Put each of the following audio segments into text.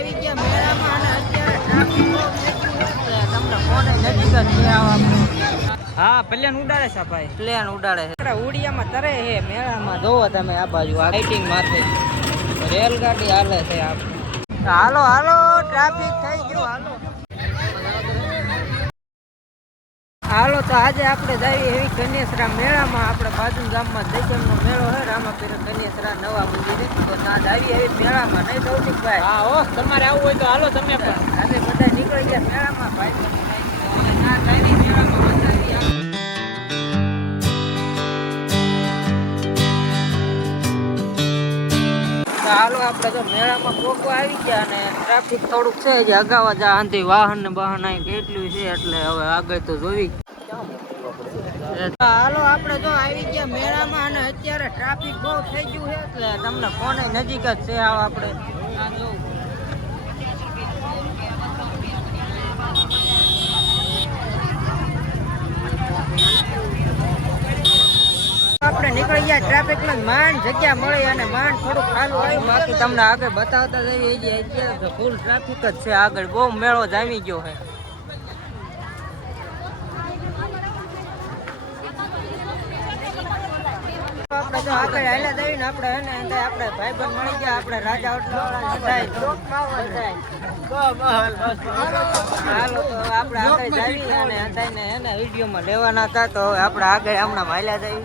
આવી ગયા મેળામાં અને અત્યારે હા પ્લેન ઉડાડે છે ભાઈ. પ્લેન ઉડાડે છે. ઉડિયામાં તરે હે મેળામાં જોવો તમે આ બાજુ આ લાઇટિંગ માથે. રેલગાડી હાલે છે હાલો હાલો ટ્રાફિક થઈ ગયો. હાલો હાલો તો આજે આપણે જઈએ એવી કન્યાસરા મેળામાં. આપણે બાજુ ગામમાં દશમનો મેળો હોય રામાપીર કન્યાસરા નવા મંદિરે. તો ત્યાં જઈએ એવી મેળામાં નહીં સૌતિકભાઈ હા હો તમારે આવવું હોય તો હાલો તમે પણ. આજે બધા નીકળી ગયા મેળામાં ભાઈ મેળામાં તો હાલો આપણે તો મેળામાં પોકવા આવી ગયા અને ટ્રાફિક થોડુંક છે જે. અગાઉ જ આંધી વાહન ને વાહન અહીં કેટલું છે એટલે હવે આગળ તો જોવી હાલો, આપણે જો આવી ગયા મેળામાં અને અત્યારે ટ્રાફિક બહુ થઈ ગયું છે, એટલે તમને ફોને નજીક જ છે આવો આપણે. આપણે નીકળી ગયા ટ્રાફિકમાં માંડ જગ્યા મળી અને માંડ થોડું ખાલું આવ્યું. બાકી તમને આગળ બતાવતા જઈએ અત્યારે ફૂલ ટ્રાફિક જ છે. આગળ બહુ મેળો જામી ગયો છે. આપણે આગળ હાલ્યા દઈને આપણે હે આપણે ભાઈબંધ મળી ગયા, આપણે રાજા હાલો આપણે આગળ જઈએ અને અંધાઈને વિડીયોમાં લેવાના હતા, તો આપણે આગળ હમણાં હાલ્યા જઈએ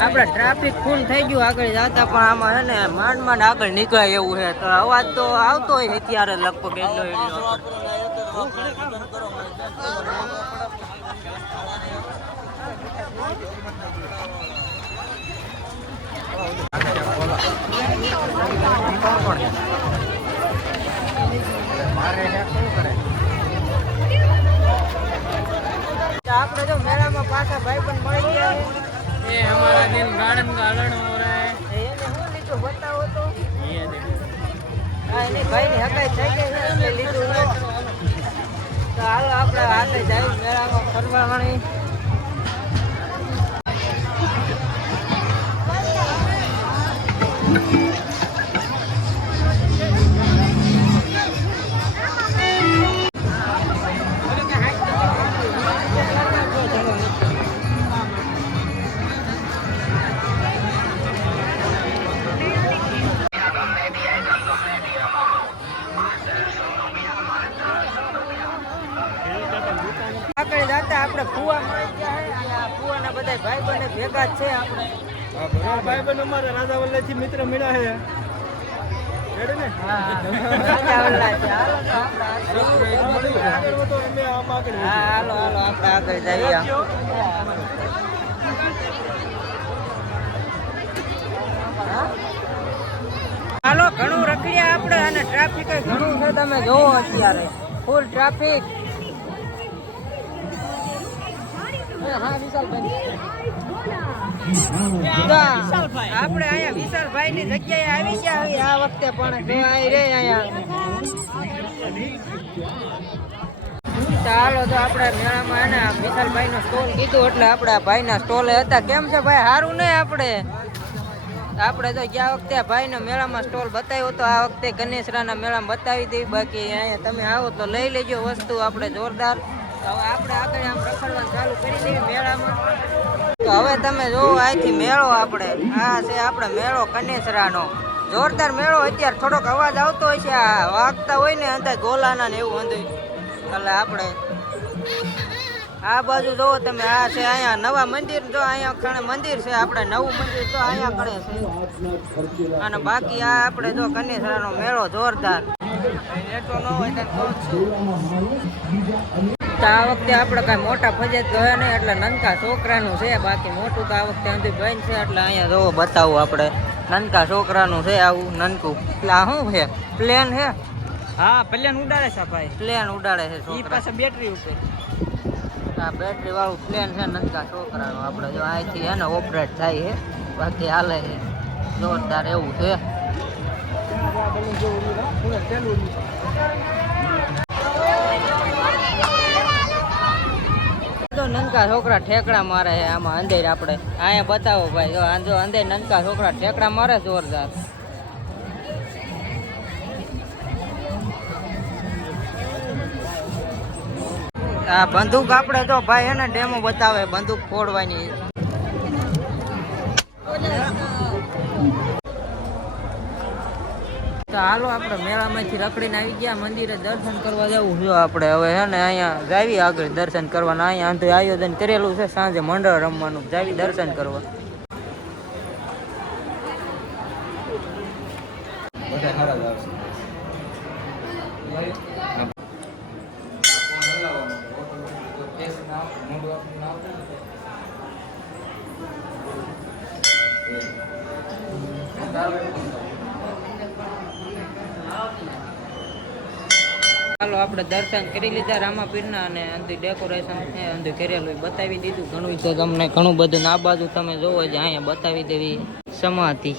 આપણે ટ્રાફિક ફૂલ થઈ ગયું આગળ જતા, પણ આમાં હે ને માંડ માંડ આગળ નીકળાય એવું છે. તો અવાજ તો આવતો હોય અત્યારે લગભગ એટલો એટલો આપણે જો મેળામાં પાછા ભાઈ પણ મળી ગયા. એ અમારા દિલ ગાર્ડન ગાર્ડન એને હું લીધું બતાવો તો એ હા લીધું તો હાલો આપણે આગળ જાય મેળામાં ફરવા વાળી આપણે કુવા મળી ગયા છે અને આ ફુવાના બધા ભાઈ બને ભેગા જ છે આપણે. ભાઈ બન અમારા રાજા વલ્લભથી મિત્ર મળ્યા છે રેડી ને? હા રાજા વલ્લા છે. હાલો આપણે આગળ આગળ તો અમે આમ આગળ હા હાલો હાલો આપણે આગળ જઈએ. હાલો ઘણું રખડ્યા આપણે અને ટ્રાફિક ઘણું છે તમે જોવો અત્યારે. ફૂલ ટ્રાફિક આપણે અહીંયા વિશાલભાઈ ની જગ્યાએ આવી ગયા હવે આ વખતે પણ જો રે અહીંયા ચાલો તો આપણે મેળામાં વિશાલભાઈ નો સ્ટોલ કીધું એટલે આપણા ભાઈ ભાઈના સ્ટોલે હતા કેમ છે ભાઈ સારું નહીં આપણે આપણે તો ગયા વખતે ભાઈના મેળામાં સ્ટોલ બતાવ્યો તો આ વખતે ગણેશરાના મેળામાં બતાવી દઈ બાકી અહીંયા તમે આવો તો લઈ લેજો વસ્તુ આપણે જોરદાર હવે આપણે આગળ આમ ચાલુ કરી દઈએ મેળામાં. તો હવે તમે જોવો, અહીંથી મેળો આપણે. આ છે આપણે મેળો કનેસરાનો. જોરદાર મેળો, અત્યારે થોડોક અવાજ આવતો હોય છે, આ વાગતા હોય ને અંદર ગોલાના ને એવું અંદર. એટલે આપણે આ બાજુ જોવો તમે, આ છે અહીંયા નવા મંદિર, જો અહીંયા કણે મંદિર છે, આપણે નવું મંદિર જો અહીંયા કણે છે. અને બાકી આ આપણે જો કનેસરાનો મેળો જોરદાર. નેટો ન હોય તો. તો આ વખતે આપણે કાંઈ મોટા ફજેત ગયા નહીં એટલે નનકા છોકરાનું છે બાકી મોટું તો આ વખતે અંધી બંધ છે એટલે અહીંયા જોવો બતાવું આપણે. નનકા છોકરાનું છે આવું નનકું એટલે આ શું છે? પ્લેન છે? હા પ્લેન ઉડાડે છે ભાઈ. પ્લેન ઉડાડે છે એ છોકરા. પાસે બેટરી ઉપર. આ બેટરી વાળું પ્લેન છે નનકા છોકરાનું. આપણે જો અહીંથી છે ને ઓપરેટ થાય છે. બાકી હાલે છે. જોરદાર એવું છે. નનકા છોકરા ઠેકડા મારે છે આમાં અંદર આપણે. અહીંયા બતાવો ભાઈ, જો જો અંદર નનકા છોકરા ઠેકડા મારે જોરદાર. આ બંદૂક આપણે તો ભાઈ એને ડેમો બતાવે, બંદૂક ફોડવાની. તો હાલો, આપણે મેળામાંથી રખડીને આવી ગયા, મંદિરે દર્શન કરવા જવું. જો આપણે હવે છે ને અહીંયા જાવી આગળ દર્શન કરવાના, અહીંયા અંતે આયોજન કરેલું છે, સાંજે મંડળ રમવાનું, જાવી દર્શન કરવા. ચાલો આપણે દર્શન કરી લીધા રામાપીરના અને અંદર ડેકોરેશન છે અંદુ કરેલું બતાવી દીધું. ઘણું છે તમને ઘણું બધું. આ બાજુ તમે જોવો જ અહીંયા બતાવી દેવી સમાધિ.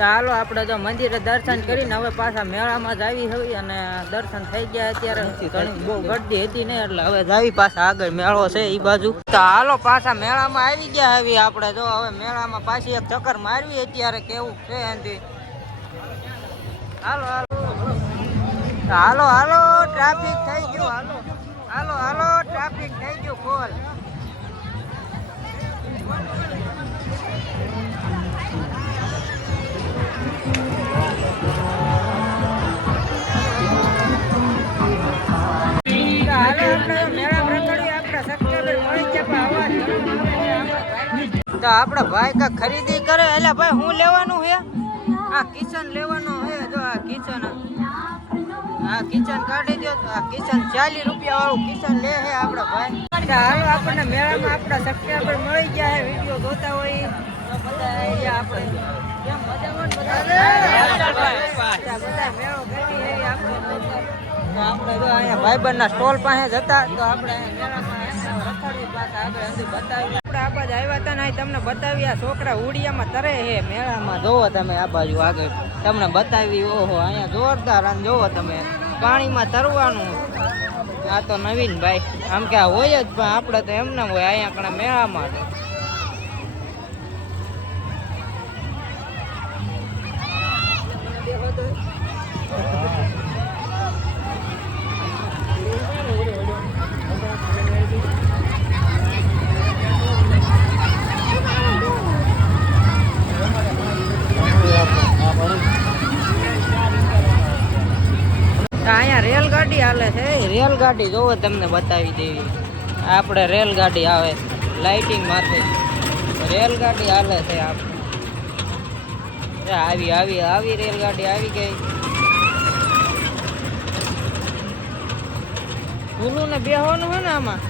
ચાલો આપણે તો મંદિરે દર્શન કરીને હવે પાછા મેળામાં જ આવી હવે અને દર્શન થઈ ગયા અત્યારે. ઘણી બહુ ગરદી હતી ને એટલે હવે જાવી પાછા આગળ મેળો છે એ બાજુ. ચાલો હાલો પાછા મેળામાં આવી ગયા હવે આપણે. જો હવે મેળામાં પાછી એક ચક્કર મારવી અત્યારે કેવું છે એનાથી હાલો હાલો. હાલો હાલો, ટ્રાફિક થઈ ગયું. હાલો હાલો હાલો, ટ્રાફિક થઈ ગયું ફૂલ તો આપડે ભાઈ કાંઈક ખરીદી કરે, એટલે ભાઈ હું લેવાનું છે આ કિચન લેવાનું આ કિચન કાઢી દો તો આ કિચન ચાલીસ રૂપિયા વાળું કિચન લે છે આપડા ભાઈ. હાલો આપણને મેળામાં આપણા સબસ્ક્રાઈબર મળી ગયા છે વીડિયો જોતા હોય. તો બધા આપણે કેમ મજામાં બધા? મેળો ગમી આપણે જો અહીંયા ભાઈબંધના સ્ટોલ પાસે જતા તો આપણે મેળામાં રખડી પાછા આગળ હજી બતાવી આપણે આ બાજુ આવ્યા હતા ને તમને બતાવી આ છોકરા ઉડિયામાં તરે છે મેળામાં. જોવો તમે આ બાજુ આગળ. તમને બતાવી ઓહો અહીંયા જોરદાર અને જોવો તમે. પાણીમાં તરવાનું. આ તો નવીન ભાઈ. આમ કે આ હોય જ, પણ આપણે તો એમને હોય, અહીંયા કણે મેળામાં જ. તો અહીંયા રેલગાડી હાલે છે એ રેલગાડી જોવો તમને બતાવી દેવી. આપણે રેલગાડી આવે લાઇટિંગ માથે. રેલગાડી હાલે છે આપણે. આવી આવી આવી રેલગાડી આવી ગઈ. ભૂલું ને બેહવાનું હોય ને આમાં?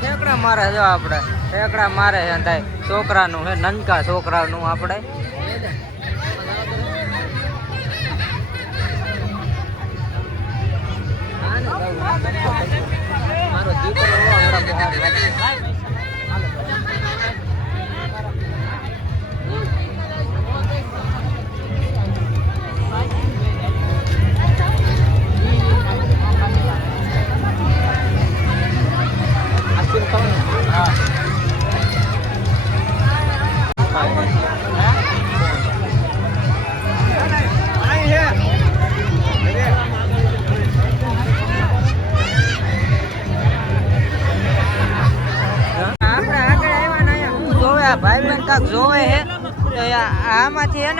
ઠેકડા મારે જો આપણે. ઠેકડા મારે છે છોકરાનું છે નનકા છોકરાનું આપણે.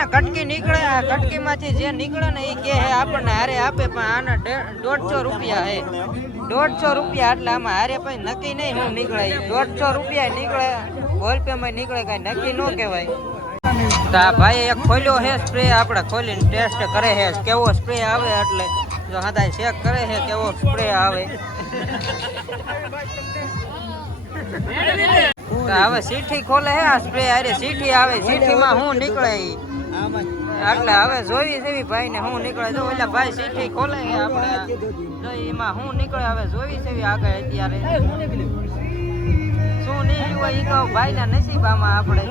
ને કટકી નીકળે, આ કટકીમાંથી જે નીકળે ને એ કે હે આપણને હારે આપે, પણ આના દોઢસો રૂપિયા હે. દોઢસો રૂપિયા, એટલે આમાં હારે પછી નક્કી નહીં હું નીકળે દોઢસો રૂપિયા નીકળે બોલપે માં નીકળે, કઈ નક્કી ન કહેવાય. તો ભાઈ એક ખોલ્યો હે સ્પ્રે આપણે ખોલીને ટેસ્ટ કરે હે, કેવો સ્પ્રે આવે એટલે. જો હાથા ચેક કરે છે કેવો સ્પ્રે આવે. હવે સીઠી ખોલે હે આ સ્પ્રે અરે સીઠી આવે સીઠીમાં હું નીકળે એટલે હવે જોવી જેવી ભાઈ ને હું નીકળે. જો એટલે ભાઈ સીઠી ખોલે છે આપણે એમાં હું નીકળે હવે જોવી સેવી આગળ અત્યારે. શું નીકળ્યું હોય એ તો ભાઈ ના નસીબ આમાં આપણે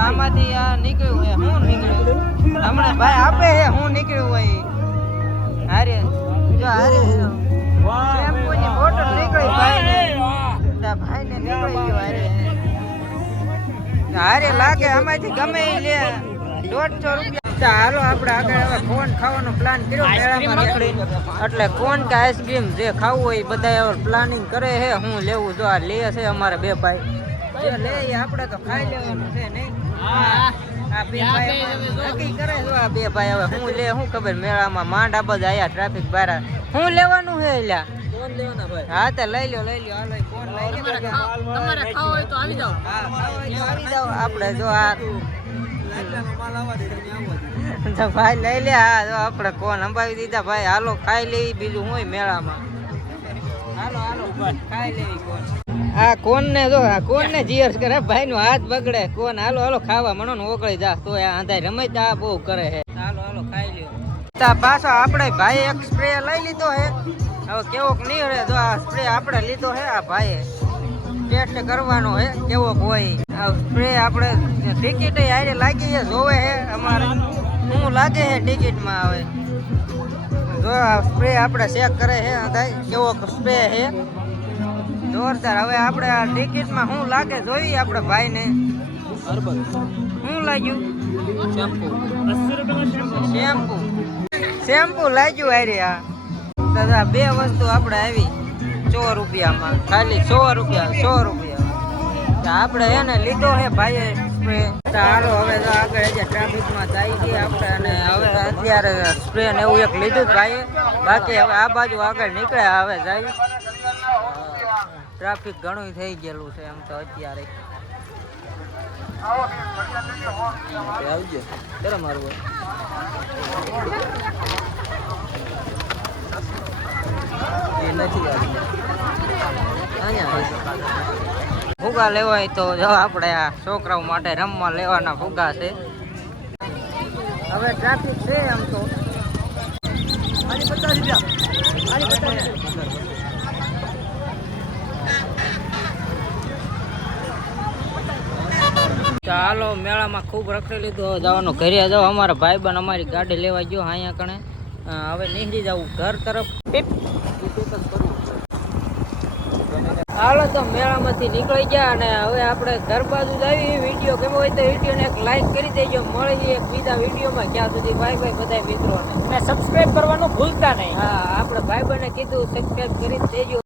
આમાંથી આ નીકળ્યું હે હું નીકળ્યું. હમણાં ભાઈ આપે હે હું નીકળ્યું હોય. હારે જો હારે હારે લાગે, આમાંથી ગમે લે. દોઢસો રૂપિયા. હાલો, આપણે આગળ હવે કોન ખાવાનો પ્લાન કર્યો, મેળામાં નીકળીને. એટલે કોન કે આઈસ્ક્રીમ જે ખાવું હોય બધા પ્લાનિંગ કરે છે હું લેવું, જો આ લે છે અમારા બે ભાઈ. લે આપણે તો ખાઈ લેવાનું છે બે ભાઈ હવે હું લે, શું ખબર, મેળામાં માંડ બધા આયા ટ્રાફિક બારા હું લેવાનું છે એલા લેવાના ભાઈ. હા તો લઈ લ્યો લઈ લ્યો. હાલો કોણ લઈ લ્યો. તમારે ખાવો હોય તો આવી જાઓ. હા ખાવા હોય તો આવી જાઓ આપણે જો આ ભાઈ લઈ લે હા જો આપણે કોણ અંબાવી દીધા ભાઈ. હાલો ખાઈ લેવી બીજું હોય મેળામાં. હાલો હાલો ખાઈ લેવી કોણ. આ કોણ ને જો આ કોણ ને જીયર્સ કરે? ભાઈ નો હાથ બગડે. કોણ? હાલો હાલો ખાવા મનો ને ઓગળી જા. તો આ આંધાઈ રમે આ બહુ કરે હે હાલો હાલો ખાઈ લ્યો. પાછો આપણે ભાઈ એક સ્પ્રે લઈ લીધો હે હવે કેવોક નહીં રે જો આ સ્પ્રે આપણે લીધો હે આ ભાઈએ. ટેસ્ટ કરવાનો હે કેવોક હોય. આ સ્પ્રે આપણે ટિકિટ આરે લાગી છે જોવે હે અમારે. શું લાગે છે ટિકિટમાં હવે. જો આ સ્પ્રે આપણે ચેક કરે છે ભાઈ કેવો સ્પ્રે છે જોરદાર હવે આપણે આ ટિકિટમાં શું લાગે જોઈએ આપણે ભાઈને. શું લાગ્યું? શેમ્પુ. શેમ્પુ. શેમ્પુ શેમ્પુ લાગ્યું આરે આ. દાદા, બે વસ્તુ આપણે આવી. સો રૂપિયામાં. ખાલી સો રૂપિયા સો રૂપિયા. આપણે એને લીધો હે ભાઈએ. હવે તો આગળ ટ્રાફિકમાં જાય છે આપણે અને હવે અત્યારે સ્પ્રે ને એવું એક લીધું ભાઈએ. બાકી આ બાજુ આગળ નીકળ્યા હવે જાય. ટ્રાફિક ઘણું થઈ ગયેલું છે એમ તો અત્યારે. આવજો ક્યારે મારવું એ નથી આવી અહીંયા ફુગા લેવાય તો જો આપણે આ છોકરાઓ માટે રમવા લેવાના ફુગા છે. હવે ટ્રાફિક છે આમ તો. પચાસ ચાલો મેળામાં ખૂબ રખડી લીધો. જવાનું ઘરે જાઓ. અમારા બન અમારી ગાડી લેવા ગયો અહીંયા કણે. હવે નીકળી જવું ઘર તરફ. હાલો તો મેળામાંથી નીકળી ગયા અને હવે આપણે ઘર બાજુ જ આવી. વીડિયો કેવો હોય તો વિડીયોને એક લાઈક કરી દેજો. મળી એક બીજા વિડીયોમાં. ક્યાં સુધી ભાઈ ભાઈ બધા મિત્રોને. અને સબસ્ક્રાઈબ કરવાનું ભૂલતા નહીં. હા આપણે ભાઈ બને કીધું સબસ્ક્રાઈબ કરી દેજો.